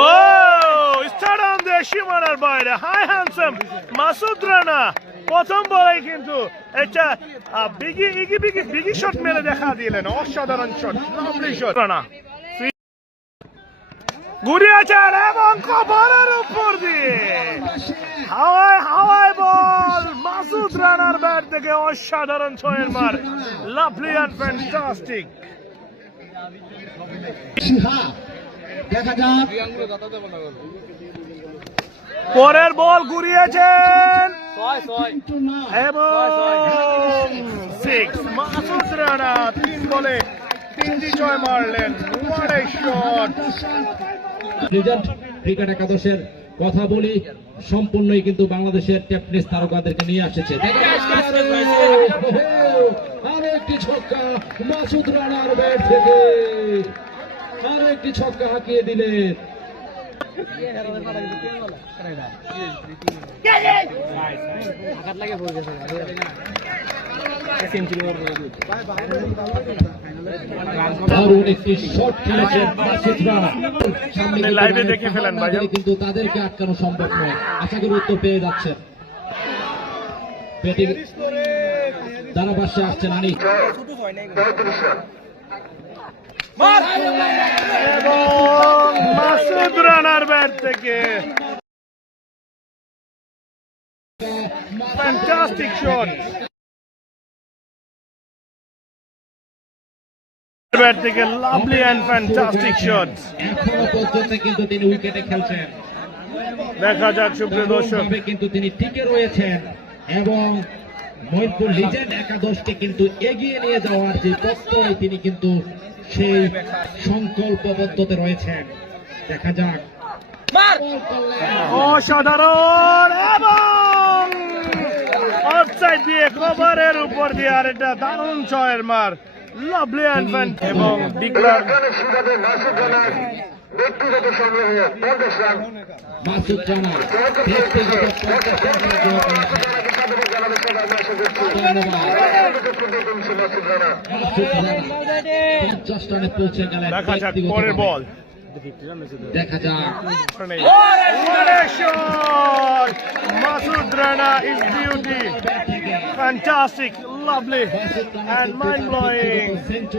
ও বাইরে। High handsome Masud Rana, প্রথম বলে কিন্তু এটা বিগি, ইগি, বিগি বিগি শট মেরে দেখা দিলেন। অসাধারণ শট লাভলি শট এবং কভারের উপর দিয়ে। হাওয়ায় হাওয়ায় বল। মাসুদ রানার ব্যাট থেকে অসাধারণ ছয়ের মার। লাভলি অ্যান্ড ফ্যান্টাস্টিক দেখা যাক পরের বল ঘুরিয়েছেন এবং সিক্স মাসুদ রানা তিন বলে তিনটি ছয় মারলেন! রেজাল্ট ক্রিকেট একাদশের কথা বলি সম্পূর্ণই কিন্তু বাংলাদেশের টেপনিস তারকাদেরকে নিয়ে এসেছে আরও একটি ছক্কা মাসুদ রানার ব্যাট থেকে আরও একটি ছক্কা হাঁকিয়ে দিলেন কিন্তু লাইভে রানের দেখে ফেলেন পাহাড় না ভাইজান। দিলে কিন্তু তাদেরকে আটকানো সম্ভব নয়। আশা করি উত্তর পেয়ে যাচ্ছেন ব্যাটিং ধারাভাষ্যে আসছেন আনি এবং মাসুদ রানার ব্যাট থেকে। ফ্যান্টাস্টিক শট ব্যাট থেকে লাভলি অ্যান্ড ফ্যান্টাস্টিক শট এখনও পর্যন্ত কিন্তু তিনি উইকেটে খেলছেন দেখা যাক সুপ্রিয় দর্শক। কিন্তু তিনি টিকে রয়েছেন এবং মহিপুর লিজেন্ড একাদশকে কিন্তু এগিয়ে নিয়ে যাওয়ার যে প্রত্যয় তিনি কিন্তু সেই সংকল্পবদ্ধতে রয়েছেন। দেখা যাক। অসাধারণ এবং অফসাইড দিয়ে কভারের উপর দিয়ে আর এটা দারুণ ছয়ের মার। লাভলি অ্যান্ড ফ্যান এবং ডিক্লার ব্যক্তিগত সংগ্রহে পঞ্চাশ রান মাসুদ জানা ব্যক্তিগত পঞ্চাশ রান করে জয় করেছেন। ধন্যবাদ মাসুদ রানা পঞ্চাশ রানে পৌঁছে গেলেন পরের বল দেখা যাক! Masood Rana is beauty. Fantastic, lovely, and কিন্তু